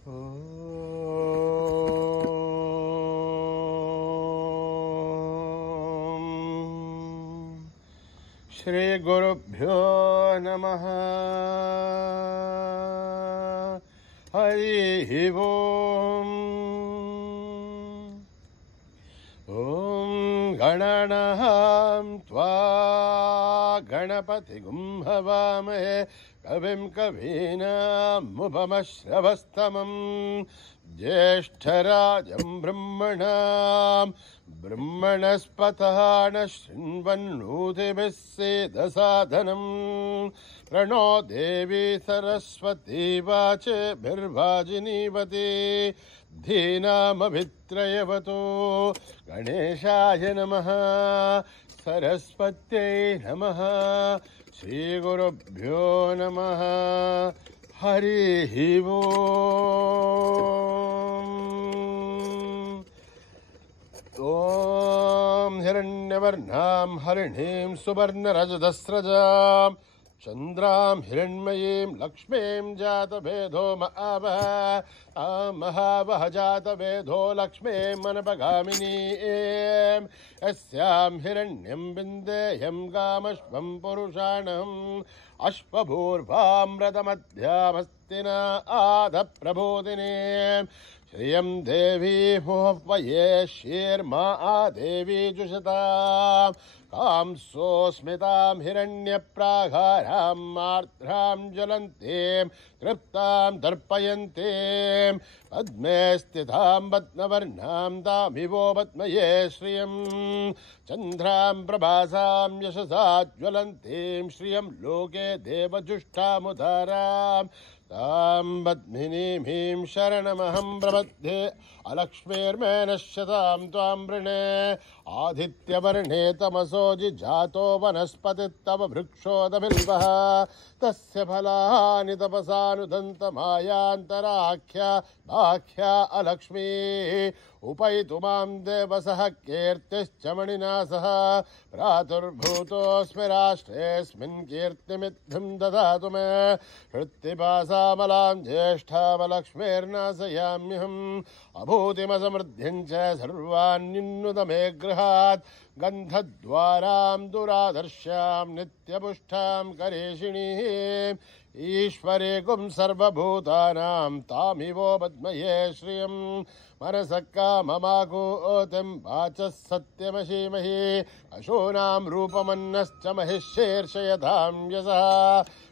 श्री गुरुभ्यो नमः। हरि ओम्। ॐ गणनां त्वा गणपतिगुं हवामहे कविं कवीनामुपमश्रवस्तमं ज्येष्ठराजं ब्रह्मणस्पतः न शृण्वन्नोतिभिः सेदसादनं प्रणो देवी सरस्वती वाचभिर्वाजिनीवती धीनामभित्रयवतो गणेशाय नमः सरस्वत्यै नमः श्रीगुरुभ्यो नमः हरिः ओम्। ॐ हिरण्यवर्णां हरिणीं सुवर्णरजतस्रजां चन्द्रां हिरण्मयीं लक्ष्मीं जातभेदो महावह जातभेदो लक्ष्मीं मनपगामिनीं यस्यां हिरण्यं विन्देयं गामश्वं पुरुषाणम् अश्वभूर्वामृतमध्यामस्तिना आदप्रबोधिनी श्रियं देवी मुहवये शीर्मा आदेवी जुषता कांसोस्मितां हिरण्यप्राघारां मार्द्रां ज्वलन्तीं तृप्तां दर्पयन्तीं पद्मे स्थितां पद्मवर्णां तामिवो पद्मये श्रियं चन्द्रां प्रभासां यशसा ज्वलन्तीं श्रियं लोके देवजुष्टामुदारां तां पद्मिनीं शरणमहं प्रपद्ये अलक्ष्मीर्मे नश्यतां त्वां वृणे आदित्यवर्णे तमसो जिजातो वनस्पतिस्तव वृक्षोदबिल्वः तस्य फलानि तपसानुदन्तमायान्तराख्या बाह्या अलक्ष्मीः उपैतु मां देवसः कीर्तिश्च मणिना सह प्रादुर्भूतोऽस्मि राष्ट्रेऽस्मिन् कीर्तिमिद्धं ददातु मे हृत्तिपासामलां ज्येष्ठामलक्ष्मीर्नाशयाम्यहम् अभूतिमसमृद्धिं च सर्वान्युन्नुत मे गृहात् गन्धद्वारां दुरादर्शां नित्यपुष्टां करेशिणीः ईश्वरे गुं सर्वभूतानां तामिवो पद्मये श्रियं मनसः काममाकूतिं वाचः सत्यमशीमहि पशूनां रूपमन्नश्च महिषीर्षयतां यशः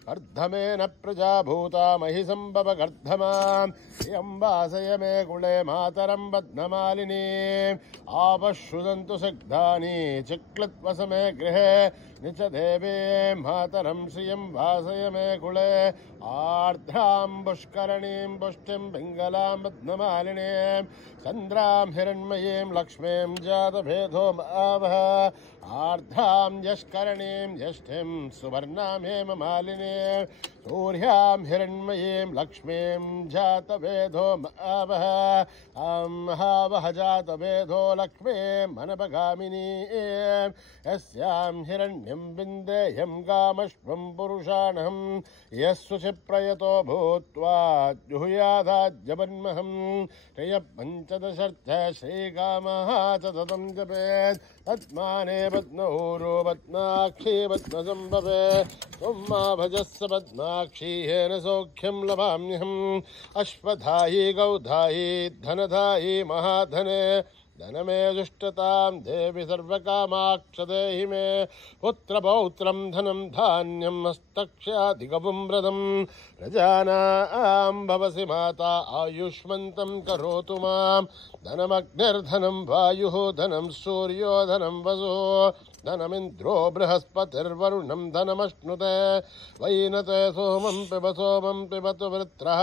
कर्धमेन प्रजा भूता महि सम्भव कर्धमाम् इयं वासय मे कुले मातरं पद्ममालिनी आपश्रुदन्तु सिग्धानि चिक्लित्वस मे गृहे निच देवे मातरं श्रियं वासय मे कुले आर्द्रां पुष्करणीं पुष्टिं पिङ्गलां पद्ममालिनीं चन्द्रां हिरण्मयीं लक्ष्मीं जातभेदो आवह आर्द्रां यष्करणीं यष्टिं सुवर्णां हेममालिनीं सूर्यां हिरण्मयीं लक्ष्मीं जातभेदो आवह महावह जातभेदो लक्ष्मीं मनपगामिनीं यस्यां हिरण्यं विन्देयं गामश्वं पुरुषाणम् यस्वशि प्रयतो भूत्वा जुहुयादाज्यवन्महं श्रियपञ्चदशर्थ श्रीकामः च ततं जपेत् पद्माने पद्मऊरो पद्माक्षी पद्मसम्भवे त्वं मा भजस्व पद्माक्षी येन सौख्यं लभाम्यहम् अश्वधायी गौधायी धनधायी महाधने धनमे दुष्टतां देवि सर्वकामाक्ष देहि मे पुत्रपौत्रं धनं धान्यं हस्तक्ष्याधिकपुं व्रतं प्रजानां भवसि माता आयुष्मन्तं करोतु मां धनमग्निर्धनं वायुः धनं सूर्यो धनं वसुः धनमिन्द्रो बृहस्पतिर्वरुणं धनमश्नुते वैनते सोमं पिबतु वृत्रः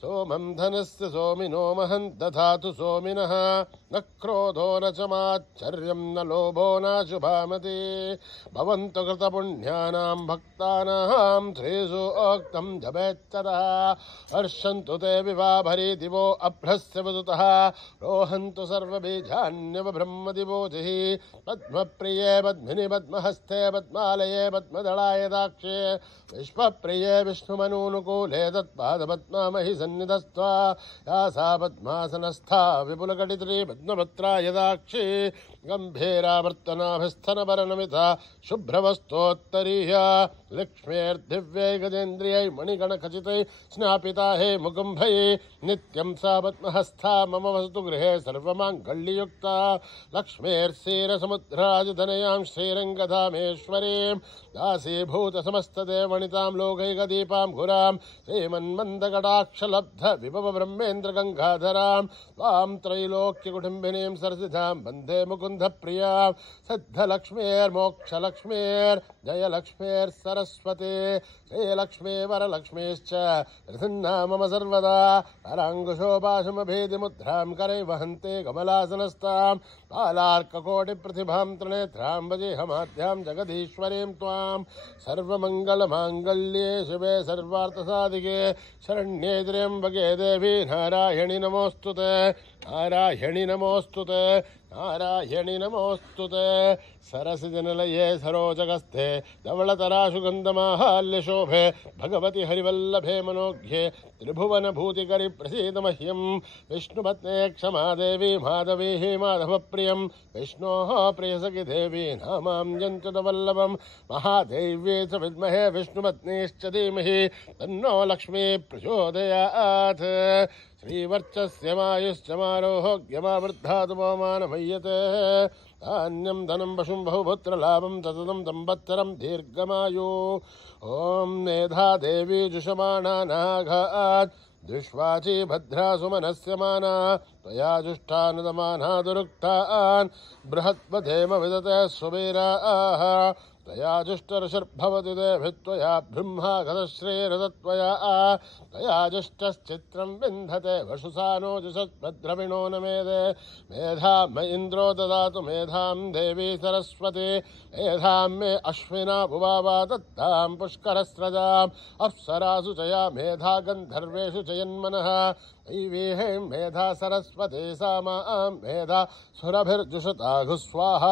सोमं धनस्य सोमिनो महं दधातु सोमिनः न क्रोधो न च माच्छर्यं न लोभो नाशुभामति भवन्तु कृतपुण्यानां भक्तानां त्रिषु उक्तं जपेत्ततः हर्षन्तु ते विवाभरी दिवो अभ्रस्य वदुतः रोहन्तु सर्वबीजान्यव ब्रह्मदिवोजिः पद्मप्रिये पद्मिनि पद्महस्ते पद्मालये पद्मदलाय दाक्षे विश्वप्रिये विष्णुमनूनुकूले तत्पादपद्मामहि सन्निधस्त्वा या सा पद्मासनस्था विपुलकटित्री पद्मपत्राय दाक्षी गम्भीरावर्तनाभिस्थनपरनमिता शुभ्रवस्तोत्तरीया लक्ष्मीर्दिव्यै गजेन्द्रियै मणिगणखचितै स्नापिता हे मुकुम्भये नित्यं सा पद्महस्था मम वसतु गृहे सर्वमाङ्गल्ययुक्ता लक्ष्मीर्षीरसमुद्राजधनयां श्रीरङ्गधामेश्वरीं दासीभूतसमस्तदेवनितां लोकैकदीपां घुरां श्रीमन्मन्दकटाक्षलब्ध विभव ब्रह्मेन्द्रगङ्गाधरां त्वां त्रैलोक्यकुटुम्बिनीं सरसिजां वन्दे मुकुन्दप्रियां सिद्धलक्ष्मीर्मोक्षलक्ष्मीर्जयलक्ष्मीर्सरस्वती श्रीलक्ष्मी वरलक्ष्मीश्च रसन्ना मम सर्वदा पराङ्कुशोपाशमभेदिमुद्रां करे वहन्ते कमलासनस्तां बालार्ककोटिप्रतिभां त्रिनेत्रां वजेहमाद्यां जगदीश्वरीं त्वां सर्वमङ्गलमाङ्गल्ये शिवे सर्वार्थसाधिके शरण्ये त्र्यम्बके देवी नारायणि नमोऽस्तुते नारायणि नमोऽस्तुते नारायणि नमोऽस्तुते सरसिजनलये सरोजगस्थे धवलतराशुगन्धमाहाल्यशोभे भगवति हरिवल्लभे मनोज्ञे त्रिभुवनभूतिकरि प्रसीद मह्यं विष्णुपत्ने क्षमा देवी माधवी माधवप्रियं विष्णोः प्रियसखि देवी नामां च वल्लभं महादेव्ये च विद्महे विष्णुपत्नीश्च धीमहि तन्नो लक्ष्मी प्रचोदयात् श्रीवर्चस्य मायुश्च मारोग्यमावृद्धातु पवमानमय्यते धान्यं धनं पशुं बहुपुत्रलाभं तततं संवत्सरं दीर्घमायु ॐ मेधा देवी जुषमाणा नाघात् दुष्वाची भद्रा सुमनस्य माना त्वया जुष्टानुदमाना दुरुक्तान् बृहत्पथेम विदते सुवीराः तया जुष्टर्षर्भवति देभित्वया ब्रह्मा गतश्रीरदत्वया तया जुष्टश्चित्रं विन्धते वशुसानो जुषद्भद्रविणो न मेदे मेधां म इन्द्रो ददातु मेधां देवी सरस्वती मेधां मे अश्विना भुवावा दत्तां पुष्करस्रजाम् अप्सरासु च या मेधा गन्धर्वेषु च यन्मनः दैवीः मेधा सरस्वती सा मां मेधा सुरभिर्जुषताघु स्वाहा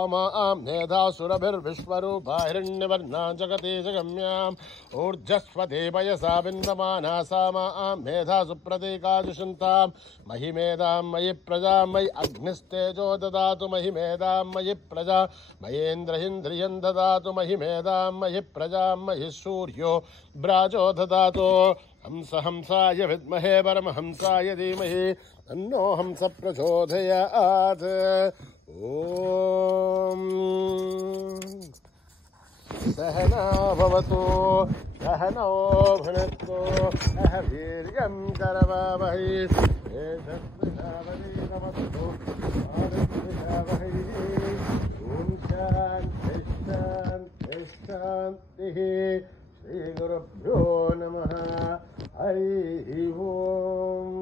आमां मेधा सुरभिर्विश्वरूपा हिरण्यवर्णा जगति जगम्याम् ऊर्जस्वती पयसा विन्दमाना सा मां मेधा सुप्रतीका जुषन्तां महि मेधां मयि प्रजा मयि अग्निस्तेजो ददातु महि मेधां मयि प्रजा मयेन्द्रहिन्द्रियं ददातु महि मेधां मयि प्रजा मयि सूर्यो ब्राजो ददातु हंस हंसाय विद्महे परमहंसाय धीमहि तन्नो हंस प्रचोदयात् ॐ सहना भवतु सहनौ भुनक्तु सह वीर्यं करवावहै तेजस्विनावधीतमस्तु मा विद्विषावहै ॐ शान्तिः शान्तिः शान्तिः श्रीगुरुभ्यो नमः हरिः ओम्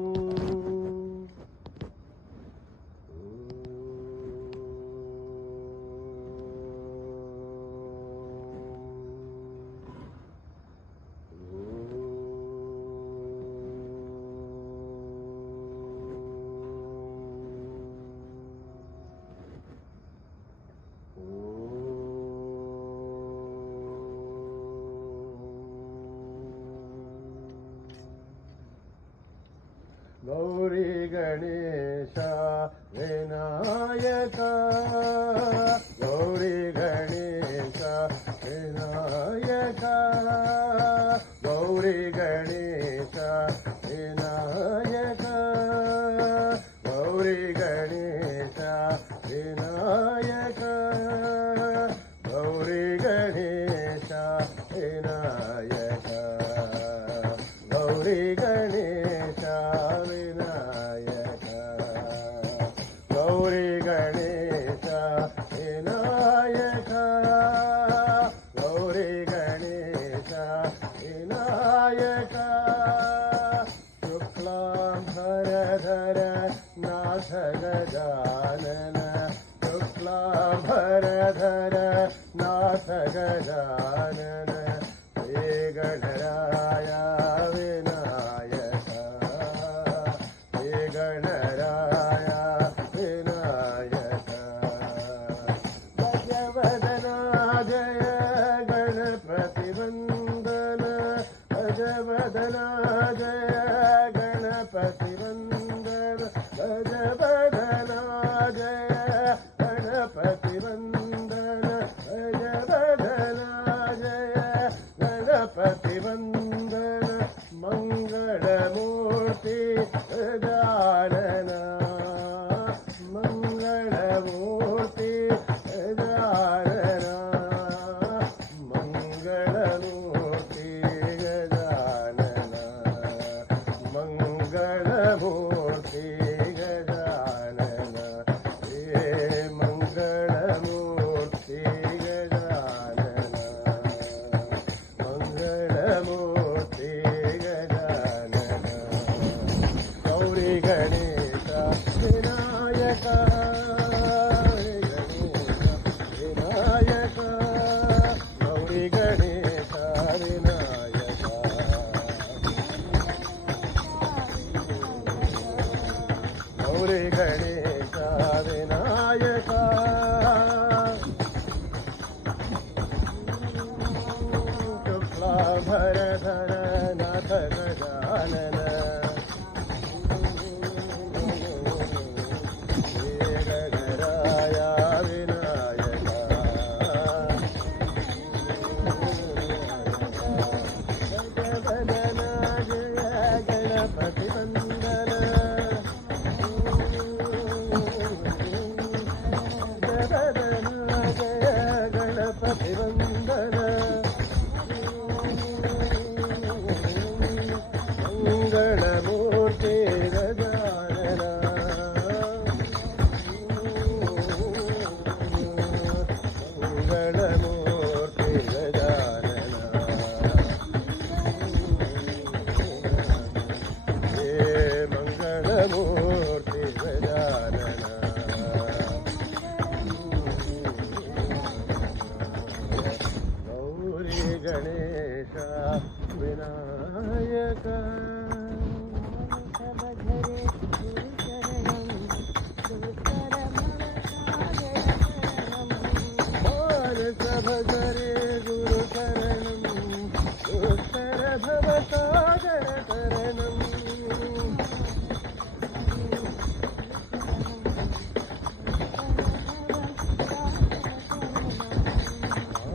गौरी गणेश विनायक गौरी गणेश विनायक गौरी गणेश विनायक गौरी गणेश विनायक गौरी गणेश विनायक गौरी गणेश गौरी गणेश विनायक गौरी गणेश विनायक शुक्लांबरधर नाथ गजानन शुक्लांबरधर नाथ गजानन श्री गणराय विनायक गणेशा विनायका शुक्लाभरधर नाथ गजानन गणराया विनायका गजवदना जय गणपति वंदन गजवदना जय गणपति वंदन मंगलमूर्ति गजानन मंगलमूर्ति गजानन हे मंगलमूर्ति गजानन गौरी गणेशा विनायका भजरे गुरु शरणं दुष्कर भवसागर तरणं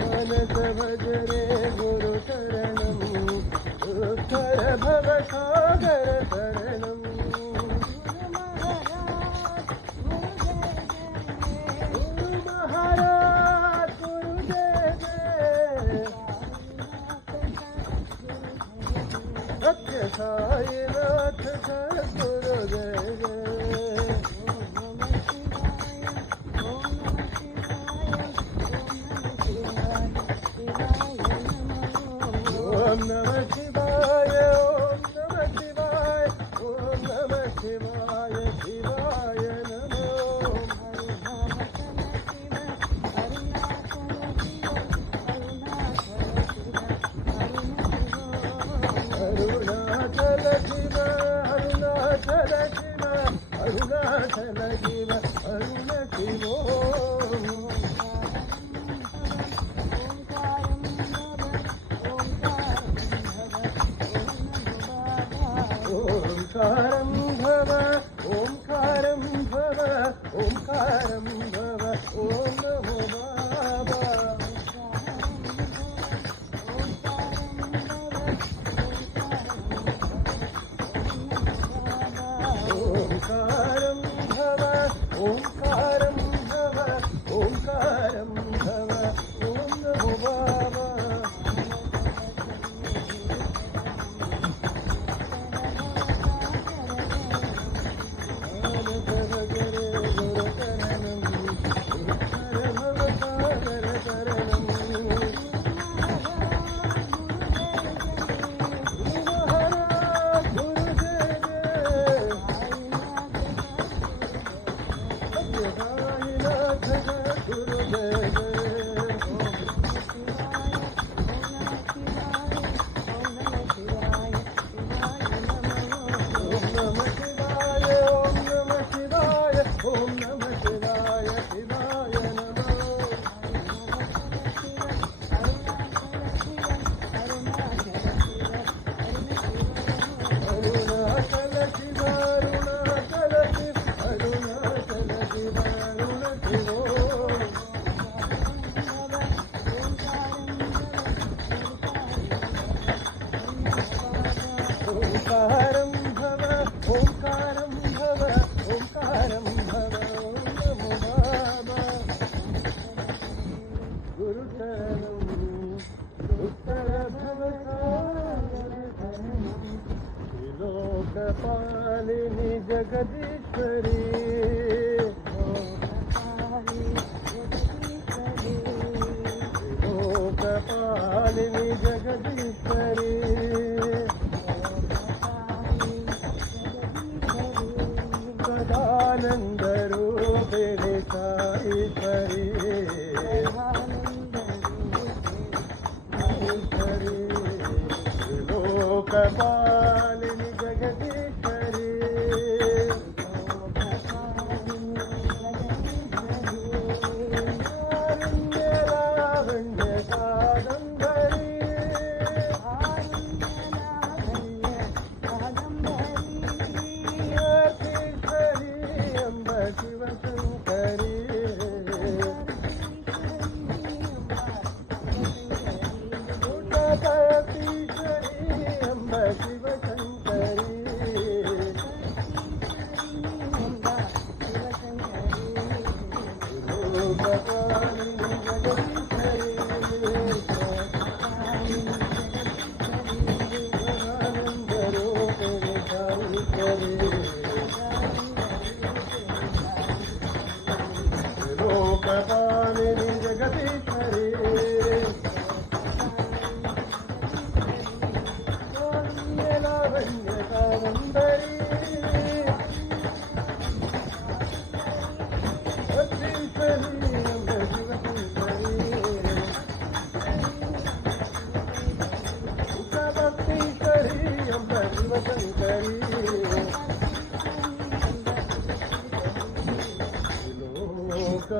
मानस भजरे गुरु शरणं दुष्कर भवसागर तरणं सत्य साईनाथ सद्गुरु जय जय ओम नमः शिवाय ओम नमः शिवाय ओम नमः शिवाय शिवाय नमो अरुणाचल शिव अरुणाचल शिव अरुणाचल शिव अरुण शिवो ओंकारं भव ओंकारं भव ओंकारं भव ओम नमो बाबा ओंकारं भव ओंकारं भव ओंकारं भव ओम नमो बाबा ओंकारं भव ओंकारं भव ओंकारं भव ओम नमो बाबा गुरु शरणं उत्तर भवसागर लोकपालिनी जगदीश्वरी लोकपालिनी जगदीश्वरी सदानंद रूपिणी साईश्वरी लोकपालिनी जगदीश्वरी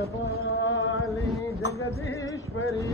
लोकपालिनी जगदीश्वरी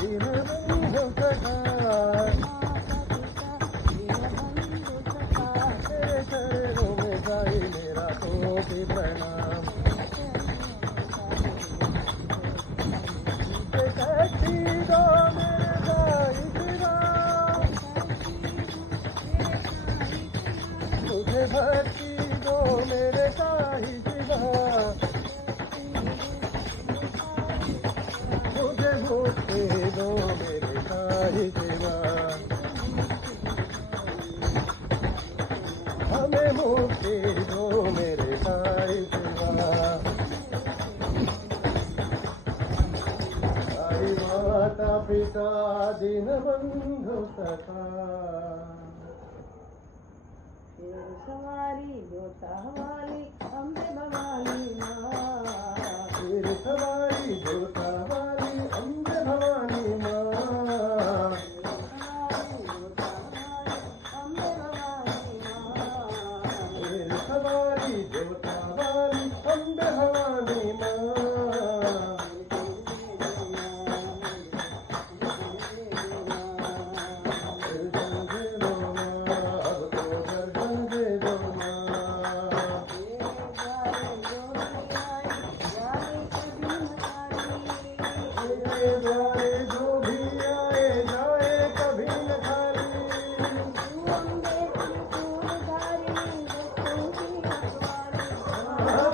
दीनबंधु सखा तेरे चरणों में साई मेरा कोटि प्रणाम शक्ति दो मेरे साई शिवा मुझे भक्ति दो मेरे साई शिवा मुझे मुक्ति दो मेरे साई शिवा हमें मुक्ति दो मेरे साई शिवा साई माता पिता दीनबंधु सखा सवारी जोता वाली अम्बे भवानी माँ सिर सवारी जोता वाली अम्बे भवानी माँ सिर सवारी जोता वाली अम्बे भवानी माँ द्वारे जो भी आए जाए कभी न खाली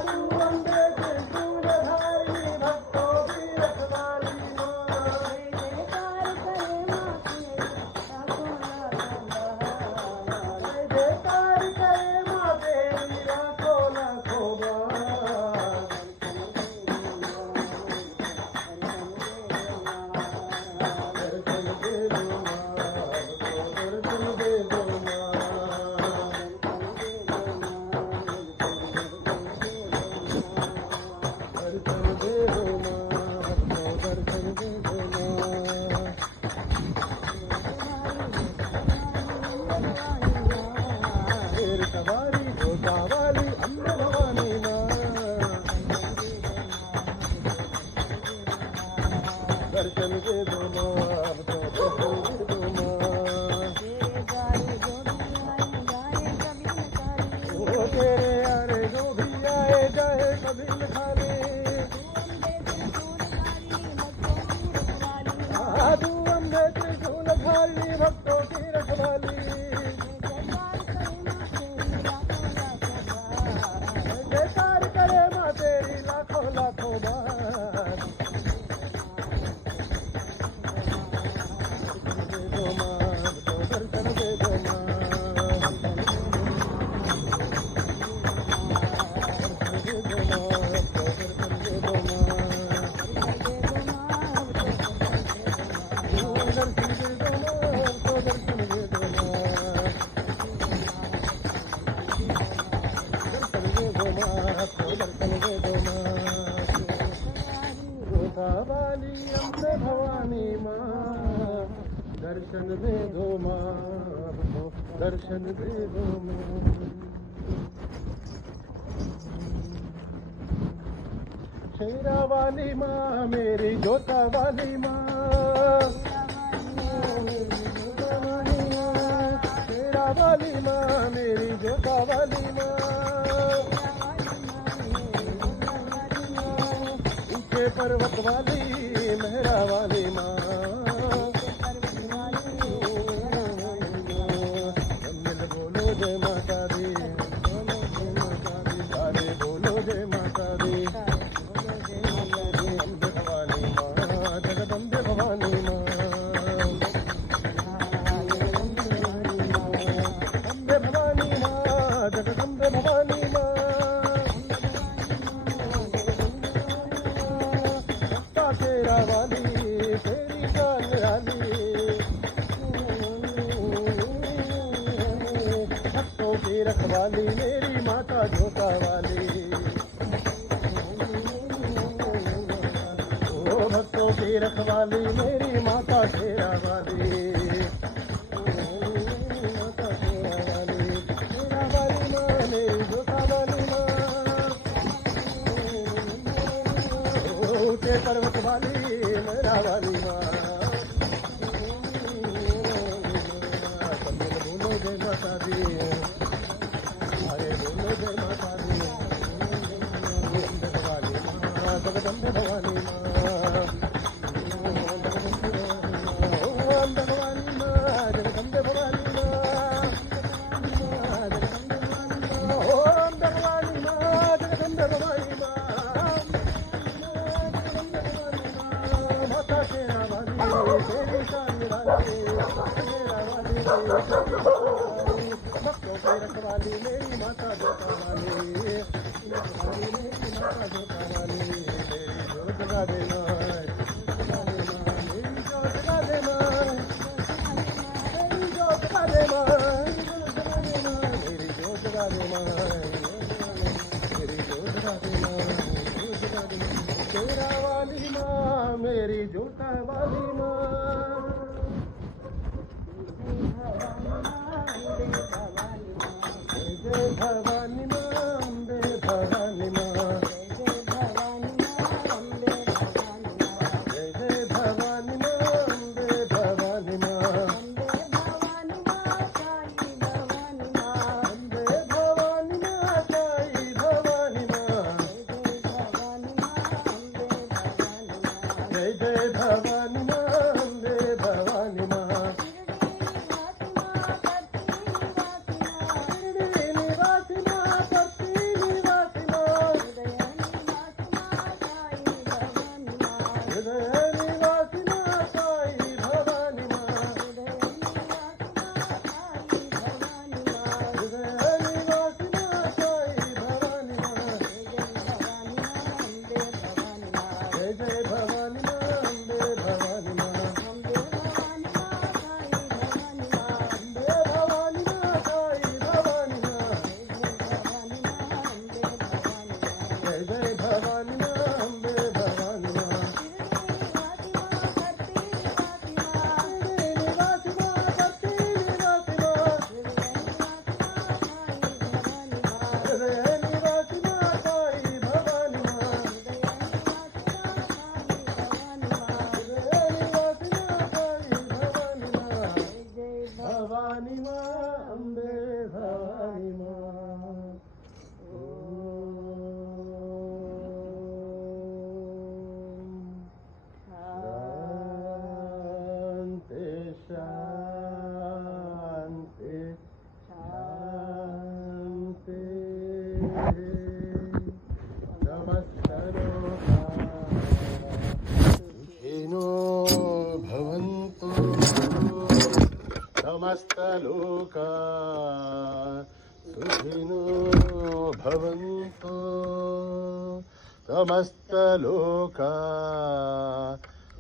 तू अम्बे त्रिशूलधारी भक्तों की रखवाली जयकार करे माँ तेरी लाखों लाखों बार दर्शन दे दो माँ दर्शन दे दो माँ दर्शन दे दो माँ दर्शन दे दो माँ शेर सवारी जोता वाली अम्बे भवानी माँ दर्शन दे दो माँ दर्शन दे दो माँ वो तेरे यारे जो भी आए जाए कभी न खाली तू अम्बे त्रिशूलधारी भक्तों की रखवाली जयकार करे माँ तेरी लाखों लाखों बार दे दो माँ दर्शन दे दो माँ दर्शन दे दो माँ दर्शन दे दो माँ दर्शन दे दो माँ दर्शन दे दो माँ दर्शन दे दो माँ दर्शन दे दो माँ जोता वाली अम्बे भवानी माँ दर्शन दे दो माँ दर्शन दे दो माँ शेरा वाली माँ मेरी जोता वाली माँ शेरा वाली माँ मेरी जोता वाली माँ ऊंचे पर्वत वाली मेहरा वाली माँ मिल बोलो जय माता दी सारे बोलो जय माता दी अम्बे भवानी माँ जगदम्बे भवानी माँ अम्बे भवानी माँ जगदम्बे भवानी माँ तेरा वाली तेरी जान वाली भक्तों की रखवाली मेरी माता जोता वाली ओ भक्तों की रखवाली मेरी माता शेरा वाली माता शेरा वाली मेरा वाली माँ मेरी जोता वाली माँ ऊंचे पर्वत वाली मेरा वाली माँ तेरी शान निराली मेरा वाली भक्तों की रखवाली मेरी माता जोता वाली मेरी माता जोता वाली मेरी जोत जगा देना मेरी जोत जगा देना मेरी जोत जगा देना मेरी जोत जगा देना मेरी जोत जगा देना तेरा वाली माँ मेरी जोता वाली माँ जय भवानी माँ अम्बे भवानी माँ जय भवानी माँ अम्बे भवानी माँ अम्बे भवानी माँ साई भवानी माँ जय जय भवानी माँ अम्बे भवानी माँ शिरडी निवासी माँ पति निवासी माँ हृदय निवासी माँ साई भवानी माँ हृदय निवासी माँ साई भवानी माँ जय जय भवानी माँ अम्बे भवानी माँ अम्बे भवानी माँ साई भवानी माँ जय जय भवानी माँ अम्बे भवानी माँ शिरडी निवासी माँ पति निवासी माँ हृदय निवासी माँ साई भवानी माँ भवानी माँ अम्बे भवानी माँ शांति शांति शांति नमस्तलोका भवन्तु समस्तलोका सुखिनो भवन्तु समस्तलोका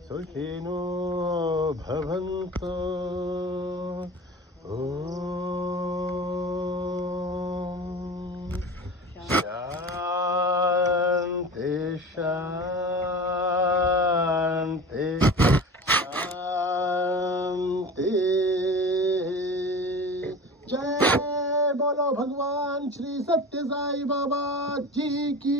सुखिनो भवन्तु ॐ शान्ति शान्ति शान्ति जय बोलो भगवान श्री सत्य साई बाबा जी की।